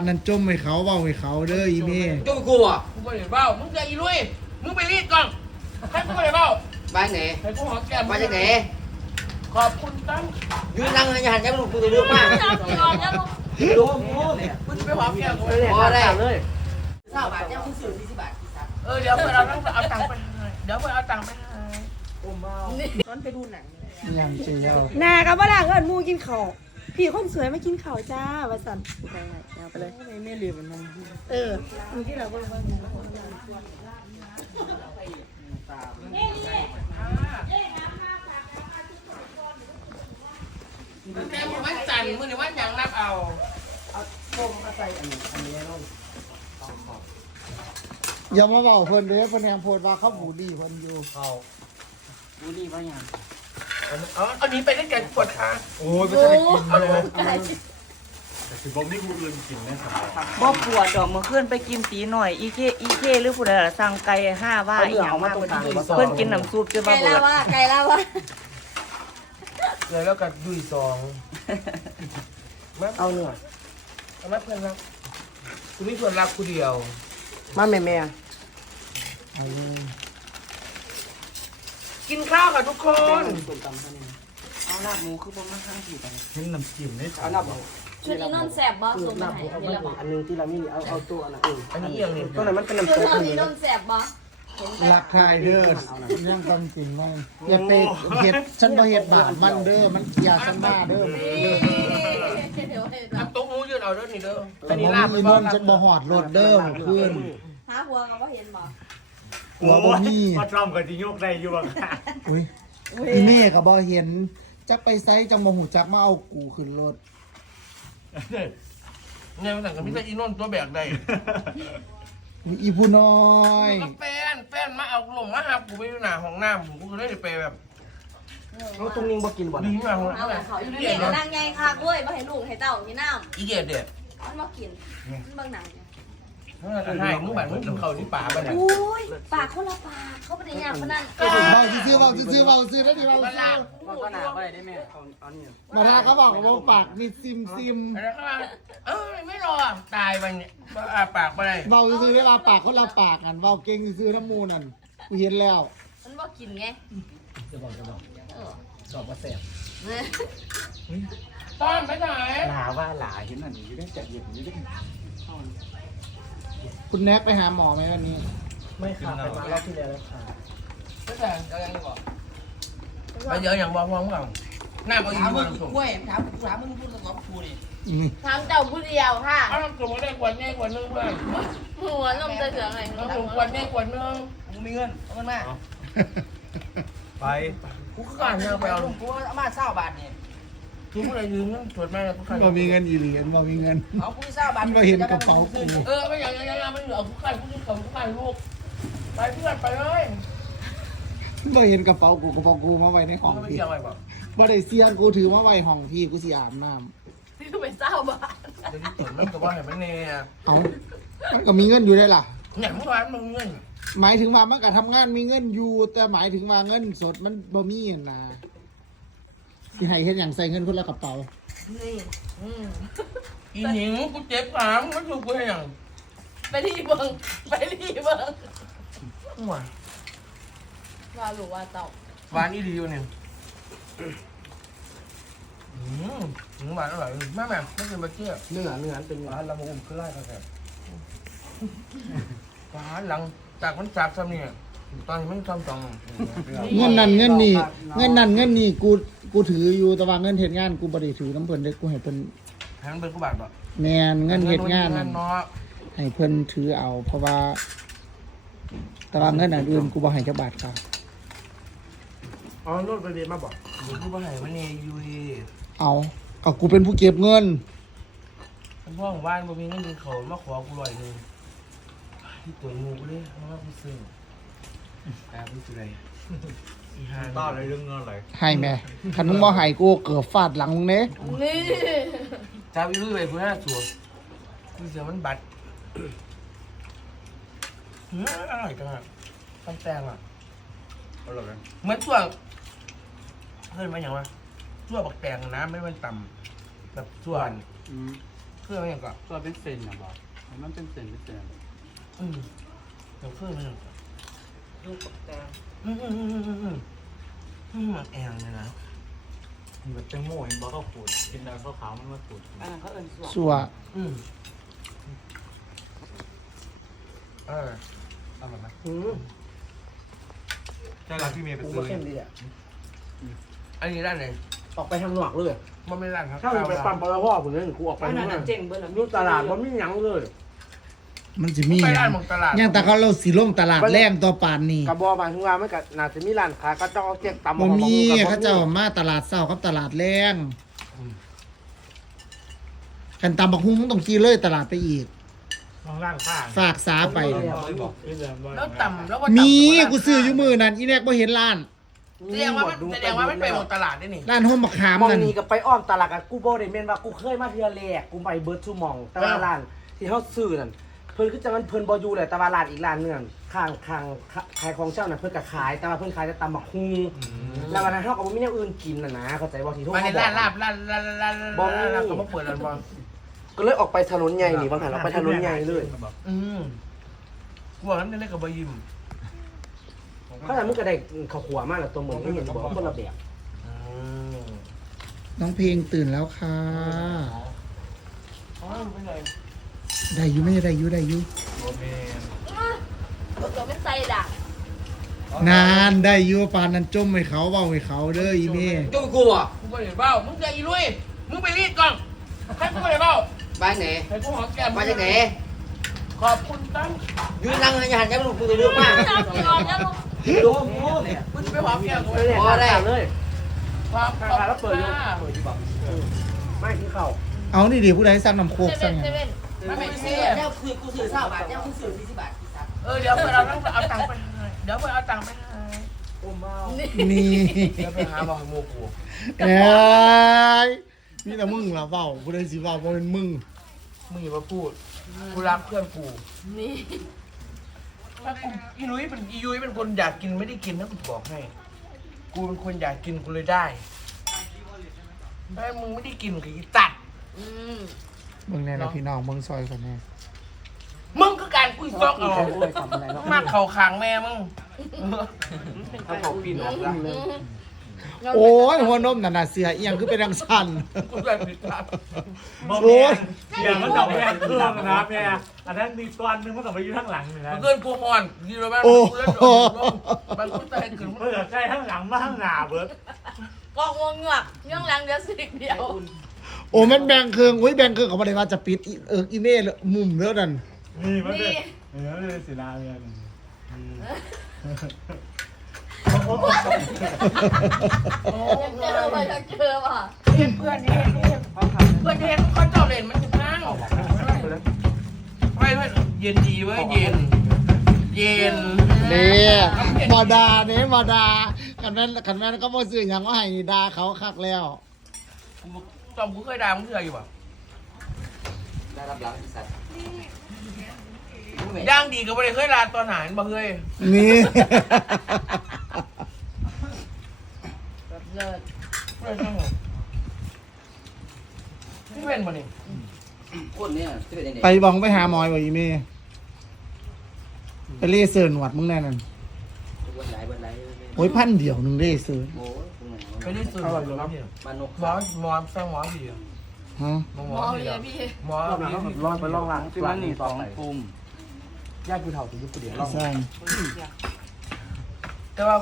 อันนั้นจมให้เขาเว้าให้เขาเด้ออีเม่จุ้กูอะกูไม่ได้เบ้ามึงจะอีลุยมึงไปรีดก่อนให้กูไม่ได้เบ้าบ้านไหนให้กูหอมแก้มมาจากไหนขอบคุณตั้งยืนนั่งในหันยังลูกกูจะเลือกมากโดมโม่เนี่ยมึงจะไปหอมแก้มกูเลยเนี่ยขาดเลยเท่าบาทยังคุณสื่อสี่สิบบาทเออเดี๋ยวเพื่อนเราต้องเอาตังค์ไปให้เดี๋ยวเพื่อนเอาตังค์ไปให้ตอนไปดูหนังยังเจียวนากับว่าด่างเอินหมูกินข้าว พี่คนสวยไม่กินข้าวจ้าว่าสันไปไหนเอาไปเลยไม่รีบมันเออมึงที่เราเบิ่งเบิ่งแก้มวันจันทร์มึงในวันยังนับเอาอย่ามาเว้าเพิ่นเด้อเพิ่นแฮมโพดว่าเขาบูลลี่เพิ่นอยู่บูนี่ว่าอย่าง เอาอันนี้ไปได้แก่ปวดขาโอ้ยไม่ใช่กินเอาเลยแต่คือผมนี่ผู้อื่นกินแน่สบายบ่ปวดดอกเมื่อคืนไปกินตีหน่อย อีเคอีเคหรือผู้ใดล่ะสั่งไก่ห้าว่าอีหยังมาเพิ่นเพิ่นกินน้ำซุปจนไก่มาเบิลาดว่าไก่ลาว่าเลยแล้วก็ดุยสองมาเอาเนื้อเอามาเพื่อนรักกูมีเพื่อนรักกูเดียวมาแม่แม่ เอาเลยกินข้าวกับทุกคนเอาลาบหมูคือบ่มาข้างผิดอันเห็นน้ำจิ้มนี่เอาลาบหมูชุดนี้นอนแสบบ่ส่งมาให้เห็นแล้วบ่อันนึงที่เรามีเอาเอาตัวอันนั้นเองอันนี้อย่างนี้ตัวนั้นมันเป็นน้ำชุซุดปนอนนี้นอนแสบบ่เห็นแต่รักทายเด้อยังต้องจริงไว้อย่าไปเฮ็ดฉันบ่เฮ็ดบาปมันเด้อมันอย่าฉันมาเด้อเดี๋ยวให้ทำโต๊ะงูยืนเอาเด้อนี่เด้อแต่อันบ่นี้ลาบมีไปนบ้านนฉันบ่ฮอดรถเด้อเมื่อคืนหาหัวก็บ่เห็นบ่ หัวบ่มีว่าทำกับที่ยกได้อยู่บ้างอุ้ยอีเม่ก็บ่เห็น จักไปไสจังบ่ฮู้จักมาเอากูขึ้นรถเนี่ยมันสั่งกับพี่ตาอีนนท์ตัวแบกได้อุ๊ยอีผู้น้อยก็แฟนแฟนมาเอาลงมาหากูไปหน้าห้องน้ำผมกูก็เลยไปแบบเอาตรงนี้บ่กินบ่ดึงมาห้องเอาน้ำเขาอยู่ในนี่ก็นั่งไงคักเว้ยบ่ให้ลูกให้เต้ากินน้อีเดียดเด็ดำมันบ่กินมันเบิ่งหนังเนี่ ยให้มึงบัดมึงกินข้าวที่ป่าบ้านน่ะอุ้ยปากคนละปากเขาบ่ได้ย่างปานนั้นเว้าซื่อๆเว้าซื่อๆเว้าซื่อแล้วดิเว้าบ้านซื่ลาอก็หนาบ่ได้ได้แม่เอาเอานี่มาทาเขาบอกว่าปากนี่ซิมซิมแล้วก็เอ้ยไม่รอตายไปเนี่ยอาปากไปเลยเว้าซื่อๆได้ว่าปากเขาละปากกันเว้าเก่งซื่อๆน้ำมูนั่นกูเห็นแล้วมันบ่กินไงจะบอกจะบอกเออสอบว่าแสบต้อนไปไหนหลาว่าหลาเห็นอันนี้อยู่ได้จัดเย็นอยู่ได้ คุณแน็กไปหาหมอไหมวันนี้ ไม่ค่ะไปมารอบที่แล้วแล้วค่ะไปไหนเอาอย่างนี้บอกไปเยอะอย่างบอกว่ามึงเอาหน้าเอาอีกมึงส่งถามถามมึงพูดกับกูดิอืมทางเจ้าผู้เดียวค่ะเอาลำตัวมาได้กว่าแน่กว่านึงเพื่อนหัวนมจะเสือไงเอาตัวกว่าแน่กว่านึงมึงมีเงินเอาเงินมาไปกูก็การเนี่ยไปเอากูเอามาเศร้าบาทนี่ กูก็เลยยืมเงินตรวจมาแล้วกูขายบ่มีเงินอีเหรียญบ่มีเงิน เอากูเศร้าบาทมันบ่เห็นกระเป๋ากู เออไม่อย่างอย่างอย่างมันเหลือกูขายกูจะส่งกูขายลูกไปเพื่อนไปเลยบ่เห็นกระเป๋ากูกระเป๋ากูมาไว้ในห้องไม่พี่เกี่ยวอะไรบอกบ่ได้เสียงกูถือมาไว้ห้องพี่กูสิอาบน้ำที่ไปเศร้าบ้านเดี๋ยวนี้ตรวจมันก็ว่าเห็นมันเนี่ยเอ้ามันก็มีเงินอยู่ได้ล่ะอย่างเมื่อวานมึงเงินหมายถึงว่ามันก็ทำงานมีเงินอยู่ แต่หมายถึงว่าเงินสดมันบ่มีนั่นนะ สิให้เฮ็ดหยังใส่เงินคนละกระเป๋านี่อืมอีหนิงกูเจ็บขามันถูกกูอย่างไปรีเบิ่งไปรีเบิ่งหวานว่าลูกว่าเต่าหวานอีดีอยู่เนี่ยอืมหวานอร่อยมากแม่ไม่เคยมาเที่ยวเนื้อเนื้อเป็นหวานละมุนขึ้นไล่ก็แซ่บหวานหลังจากมันจากซ้ำเนี่ย ตอนนี้มันซ้ำสองเงินนั่นเงินนี่เงินนั่นเงินนี่กูกูถืออยู่แต่ว่าเงินเฮ็ดงานกูบ่ได้ถือน้ำเพิ่นเด้กูให้เพิ่นให้มันเป็นกูบาทป่ะแม่นเงินเฮ็ดงานเงินั่นนเนาะให้เพิ่นถือเอา เพราะว่าแต่ว่าเงินอันอื่นกูบ่ให้จักบาทเขาอ๋อรถไปเรียนมาบอกกูบ่ให้มันเนี่ยอยู่ดีเอาก็กูเป็นผู้เก็บเงินพ่อของบ้านบ่มีเงินกินเขาวมาขอกูลอยหนึงที่ตัวงูกูเลยเพราะว่ากูซื้อ แอบกูซื้ออะไรอีห่าต้าอะไรเรื่องเงินอะไรให้แม่คันมึงบ่ให้กูเกือบฟาดหลังมึงเด้นี่จ้าวิลุยไปเพื่อสัวกูเสียมันบัตรเฮ้ยอร่อยจังอะตำแตงอะเอาหรอกันเหมือนตัวเฮ้ยมันอย่างวะตัวบักแตงนะไม่มันต่ำแบบส่วนอืมเครื่องมันอย่างก่อนก็เป็นเซนนะบอกมันเป็นเซนเป็นเซนอืมเดี๋ยวเครื่องมันอย่างก่อน ดูกับแตงอืมอืมอืมอืมอืมอืมมันแองเลยนะมันแบบแตงโมเห็นบอกเขาขูดกินแล้วเขาขาวมันมาขูดอันนั้นเขาเอิ้นสวงสัวอืมเอออร่อยไหมอืมใช่ร้านพี่เมย์ไปซื้อเข้มดีอะอันนี้ด้านไหนออกไปทางหนอกเลยมันไม่ด้านครับถ้ามึงไปปั๊มปตทผมเนี่ยกูออกไปอันทานั้งนนั้น่ะเจ๋งเบิ่แล้วยุตลาดมันไม่ยั้งเลย มันจะมีไปหยัด้านงหมองตลาดยังแต่เขาเราสีลงตลาดแรงต่อปานนี่กระบอกมาถึงว่าไม่กัน่าจะมีร้านค้าก็ต้องเอาเจ๊กตำบ่มีกับบ่เขาเจ้ามาตลาดเศร้ากับตลาดแรงกันตำบักฮุ้งมึงต้องขี่เลยตลาดไปอีกมองร้านข้างฝากสาไปไม่บอกพี่เดินว่าแล้วต่ำแล้วว่ามีต่ำกูซื้ออยู่มือนั่นอีแนกบ่เห็นร้าน แสดงว่ามันแสดงว่ามันไปหมดตลาดได้นี่ร้านห้องมะขามมองนั่นนี่ก็ไปอ้อมตลาดกับกูโบได้เมนว่ากูเคยมาเทือแรกกูไปเบิร์ดชูมองแต่ว่าร้านที่เขาซื้อนั่น เพิ่นคือจะมันเพิ่นบอยู่แหละแต่ว่าร้านอีกร้านหนึงนั่นข้างข้างขายของเช่าน่ะเพิ่นก็ขาย แต่ว่าเพิ่นขายแต่ตำบักฮุงแล้ววันนั้นเฮาก็บ่มีอย่างอื่นกินน่ะนะเข้าใจบ่ที่ทุกมาคในนบอร้านกลาบร้านร้านร้านบอมร้านเขามาเปิดร้านบอลก็เลยออกไปถนนใหญ่นี่บางหันเราไปถนนใหญ่เลยอืมกูบอกนั้นเล่นกับบยิมเขาแต่มึงก็ได้ข้าวขัวมากแหละตัวเหมือนที่เห็นบอกคนละแบบอืมน้องเพลงตื่นแล้วค่ะ อ๋อไม่เลยได้อยู่ไม่ได้อยู่ได้อยู่โรเมนตัวเป็นไส้ด่างนานได้อยู่ปานนั้นจมให้เขาเว้าให้เขาเด้ออีเม่ดูกูอะกูไปเลยเบ้ามึงจะอีลุยมึงไปรีดก่อนให้กูไปเลยเบ้าบ้านไหนให้กูหอมแก้มมาจากไหนขอบคุณตั้งยืนนั่งอย่าหันแก้มลูกกูจะเลือกมากจับจอนแล้วลูกดูกูมึงจะไปหอมแก้มกูเลยพอได้เลยความขอบแล้วคุเปิดณอยู่มากเปิดอยู่บอกไม่คือเข่าเอานี่ดิผู้ใดสั่งน้ำโคกเซสั่งเว่หนยังเซเว่น ไม่ไม่เสีเสียยเนี่ยคือกูซื้อเศร้าบาทเนี่ยกูซื้อสี่สิบบาทเออเดี๋ยวเพื่อนเราต้องเอาตังค์ไปให้เดี๋ยวเพื่อนเอาตังค์ไปให้นี่เดี๋ยวไปหาบอกให้โมกูเอ้ยมีแต่มึงล่ะเว้าผู้ใดสิเว้าบ่เป็นมึงมึงอย่ามาพูดกูรักเพื่อนกูนี่ถ้ากูอีนุ้ยเป็นอียุ้ยเป็นคนอยากกินไม่ได้กินนะกูบอกให้ กูเป็นคนอยากกินกูเลยได้ถ้ามึงไม่ได้กินก็อีตัด อืม เบิ่งแน่นะพี่น้องเบิ่งซอยกันแน่มึงคือการคุยซอกเอาเลยทำอะไรเนาะมากเข่าคางแม่มึงถ้าเขาปีนออกแล้วโอ้ยหัวนมนั่นน่ะเสือเอียงคือเป็นดังสั่นกูเลยผิดพลาดบอกโอ้แม่ยเดี๋ยวมันต้องแม่เครื่องนะแม่อันนั้นมีตัวนึงมันต้องไปอยู่ข้างหลังเลยนะมันเกินกูอ่อนดีเลยบ้างโอ้กูเล่นโดนมันกูใจขึ้นเมื่อใกล้ข้างหลังมาข้างหน้าเบิร์ดกองงวงเงือกเงื่องหลังเดียวสิ่งเดียว โอ้มันแบงเครื่องโอ้ยแบงเครื่องเขาบ่ได้ว่าจะปิดอีเอิกอีเม่เลยมุมเด้อนั่นนี่มันเป็นเออมันเป็นสีนาเงินเจอไปจะเจอว่ะเพื่อนเพื่อนเพื่อนเพื่อนเพื่อนเขาเจ้าเล่นมันอยู่ข้างไม่ไม่เย็นดีเว้ยเย็น เย็นเด้มาดาเด้มาดาคันนั้นคันนั้นก็บ่ซื้อหยังว่าให้ดาเขาคักแล้ว ตอนกูเคยด่ามึงเคยอยู่ป่ะได้รับหลังสัตว์ย่างดีก็ไม่ได้เคยด่าตอนหานบ่เคยนี่เลิศไม่ได้ช่างหรอกที่เป็นป่ะนี่คนเนี่ยที่เป็นยังไงไปบองไปหาหมอยบ่อีเม่ไปเลเซอร์หนวดมึงแน่นั่นวันไหนวันไหนโอ้ยพันเดียวหนึงเลเซอร์โอ้ ยตรงไหนไปได้สื่อหมอบ้านนกหมอหมอสร้างหมอผีฮะหมอหหมมออเลผียพี่หมอรอบหลังผีลองไปลองล้างที่มันนี่สองปุ่ปุ่มญาติผู้เฒ่าจะยุบเดียวลองใช่แต่ว่า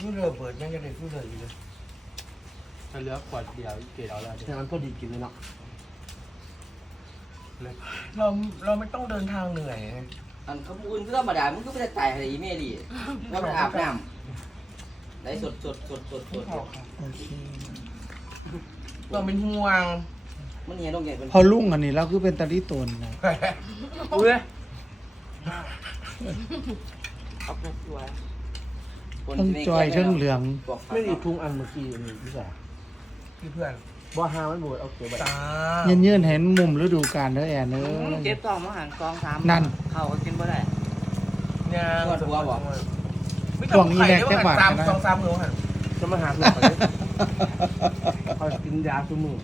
ผู้เรือเปิดยังจะได้ผู้เรืออยู่เลยถ้าเหลือขวดเดียวเกลียดเอาแล้วแต่มันก็ดีกินเลยเนาะเราเราไม่ต้องเดินทางเหนื่อยอันเขาอื่นก็ธรรมดามึงก็ไม่ได้ตายอะไรอีเมลี่แล้วมันอาบน้ำ ได้สดสดสดสดสดโอเคเราเป็นห่วงมันเห็นตรงไหนเป็นพอลุ่งอันนี้เราคือเป็นตาลิตนนะอุ้ยทั้งจอยทั้งเหลืองไม่ดีทุงอันเมื่อกี้นี่พี่สาวพี่เพื่อนบ่ฮามันบูดเอาเก็บไว้ตาเยืนๆเห็นมุมฤดูกาลเด้อแอนเด้อเจ็บท้องมาหันกองสามนั่น เขาก็กินบ่ได้เนี่ย ช่วงนี้แรกแค่บาทสามนะสองสามหนูหันจะมาหาคุณก่อนเลยเขากินยาทุกมือ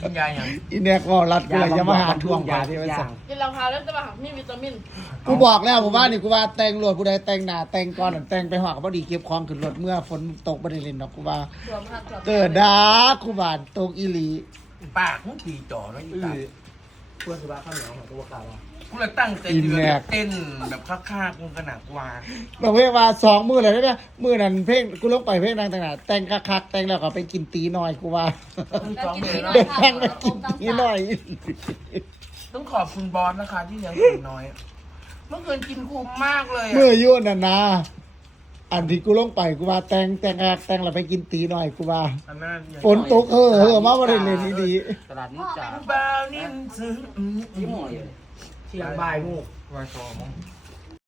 กินยาอย่างอีแนกว่ารัดกูเลยจะมาหาทวงไปยาที่มันยาสั่งกินรองเท้าแล้วจะมาหามีวิตามิน กูบอกแล้วผมว่านี่กูว่าแต่งรถกูได้แต่งหน้าแต่งก่อนนั่นแต่งไปหอกพอดีเก็บของขึ้นรถเมื่อฝนตกบ่ได้เล่นดอกกูว่าสวมหัดสวมเกิดดากูบานตกอีหลีปากมึงตีจ่อแล้วอีตา เพื่อนสุภาพข้าวเหนียวของตัวกาวกูเลยตั้งใจเดือเต้นแบบค่าๆกูขนาดกว่าบอกเพลงว่าสองมือเลยได้ไหมมือนั้นเพลงกูลงไปเพลงดังต่างๆแต่งคักๆแต่งแล้วก็ไปกินตีหน่อยกูว่าสองเดือนเดินทางไปกินตีหน่อย ต้องขอบคุณบอสนะคะที่เลี้ยงกูน้อย เมื่อคืนกินคุ้มมากเลยเมื่อยุ่นน่ะนะ อันที่กูลงไปกูว่าแต่งแต่งคักแต่งแล้วไปกินตีหน่อยกูว่าอันนั้นฝนตกเออเออมาบ่ได้เล่นดีตลาดนี้จ่าบ้าวนิ่มซึ้งที่หมออยู่เที่ยงบ่ายงูวายซอมั้ง